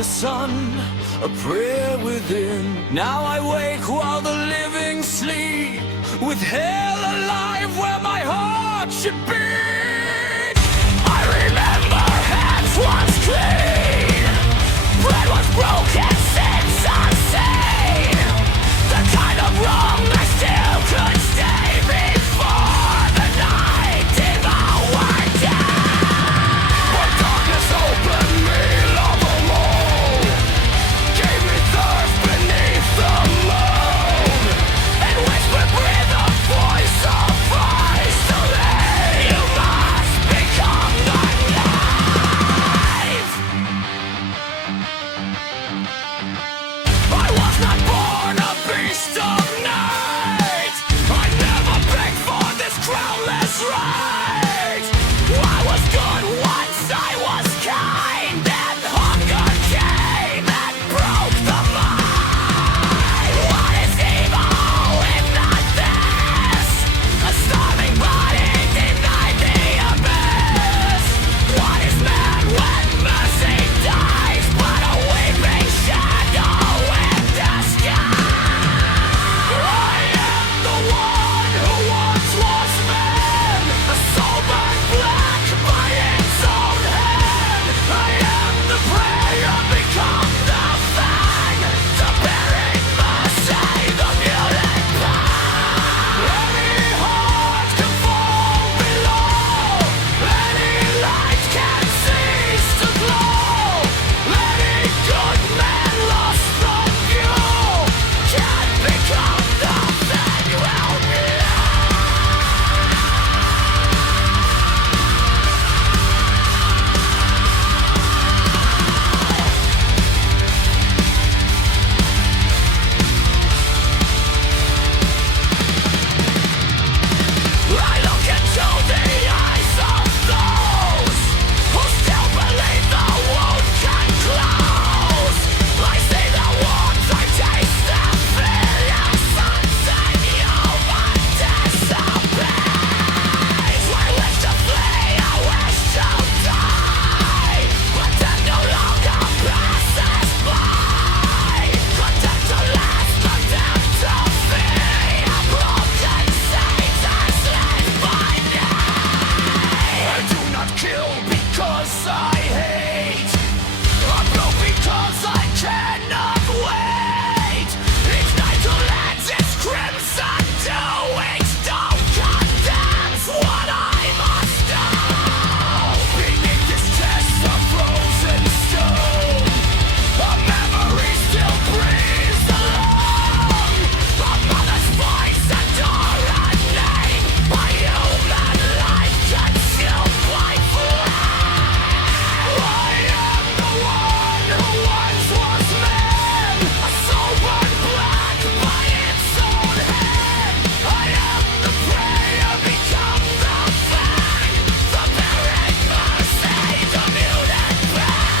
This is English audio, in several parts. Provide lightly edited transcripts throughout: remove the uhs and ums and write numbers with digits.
the sun, a prayer within. Now I wake while the living sleep, with hell alive where my heart should beat. I remember hands once clean, bread was broken, sins unseen, the kind of wrong I still could stay before the night devoured down. When darkness opened me, love alone gave me thirst beneath the moon, and whispered with a voice of ice, today you must become alive. I was not born a beast of night, I never begged for this crownless rite. I was good once, I was kind, then hunger came and broke the mind. What is evil if not this? A starving body denied the abyss. What is man when mercy dies but a weeping shadow in the sky? I am the one who once was man, a soul burned black by its own hand. I am the prey, I become the fang, the buried mercy, the muted pain. Any heart can fall below, any light can cease to glow, any good man lost from view can become the thing you love. I look into the eyes of those who still believe the wound can close. I see the warmth, I taste the fear, your sons and human disobey. I wish to flee, I wish to die, but death no longer passes by. Condemned to last, condemned to fear, a broken saint enslaved by night. I do not kill because I hate, I blow because I cannot wait. Each night to let its crimson doings don't condemns what I must do. Beneath this chest of frozen stone, a memory still breathes alone. A mother's voice adore a name, a human life consumed by flame. I am the one who once was man, a soul burned black by its own hand. I am the prey, I become the fang, the buried mercy, the muted pain.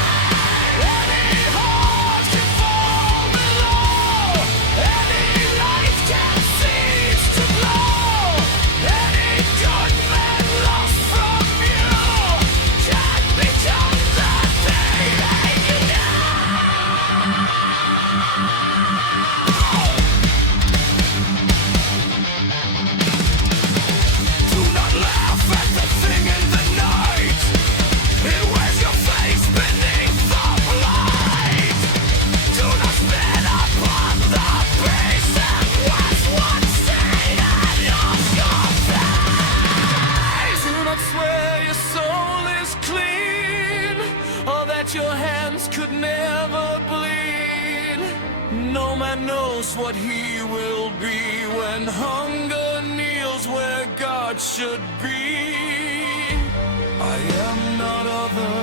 Any heart can fall below, any light can cease to glow, any good man lost from you can become the thing you know. Do not laugh at the thing in the night, it wears your face beneath the blight. Do not spit upon the beast that was once seen in your face. Do not swear your soul is clean, or that your hands could never bleed. No man knows what he will be when hunger kneels where God should be. I am not other